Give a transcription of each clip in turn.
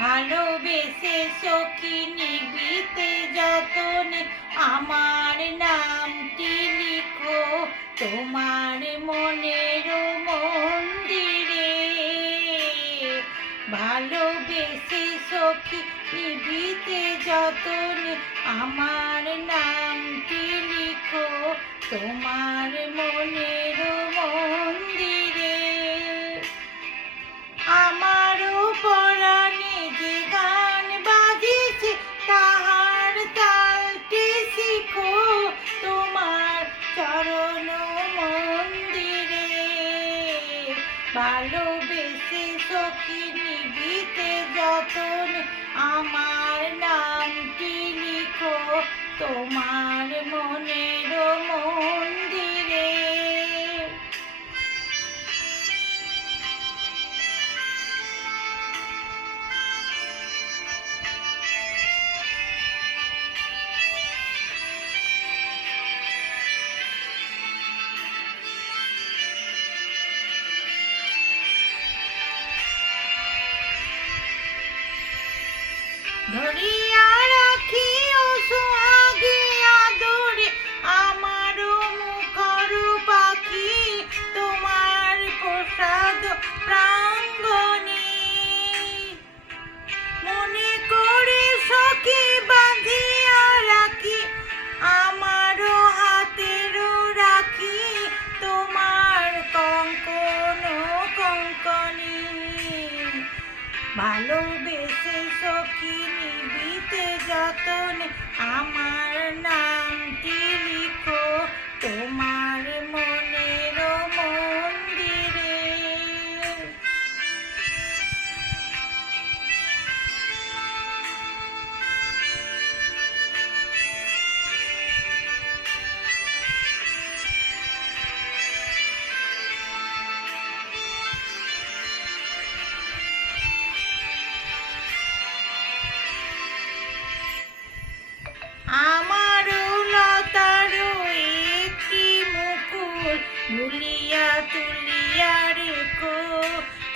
ভালোবেসে সখী নিবিতে যতনে আমার নামটি লিখো তোমার মনের মন্দিরে। ভালোবেসে সখী নিবিতে যতনে আমার নামটি লিখো তোমার মনের মন্দিরে। আমারও পরাণে যে গান বাজিছে তাহার তালটি শিখো তোমার চরণ মন্দিরে। ভালোবেসে সখী নিবিতে যতনে আমার নামটি লিখো তোমার মনের মন্দিরে। ধরিয়া রাখিও সোহাগে আদরে আমারও মুখর পাখি তোমার প্রসাদ প্রাঙ্গণে। মনে করে সখী বাঁধিয়া রাখি আমারও হাতেরও রাখি তোমার কঙ্কন কঙ্কনে। ভালোবেসে সখী নিবিতে যতনে আমার নামটি লিখো তোমার মনের মন্দিরে। আমারও লতারও একটি মুকুল ভুলিয়া তুলিয়া রেখো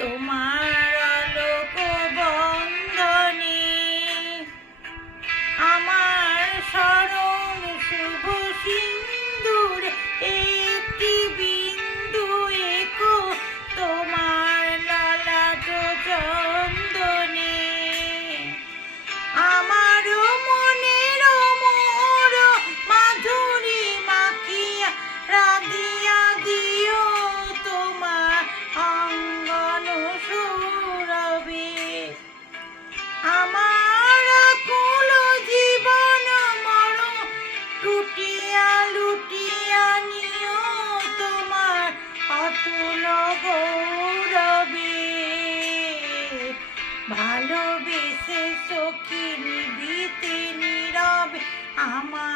তোমার আলোক বন্ধনে। আমার স্মরণ শুভ সিন্দুর একটি বিন্দু এঁকো তোমার ললাট চন্দনে। আমারও মনের মোহর মাধুরী মাখিয়া রাধিয়া দিও তোমার অঙ্গন সৌরভে। আমার আকুল জীবন মরণ লুটিয়া লুটিয়া নিও তোমার অতুল গৌরবে। ভালোবেসে সখী নিবিতে নীরবে আমার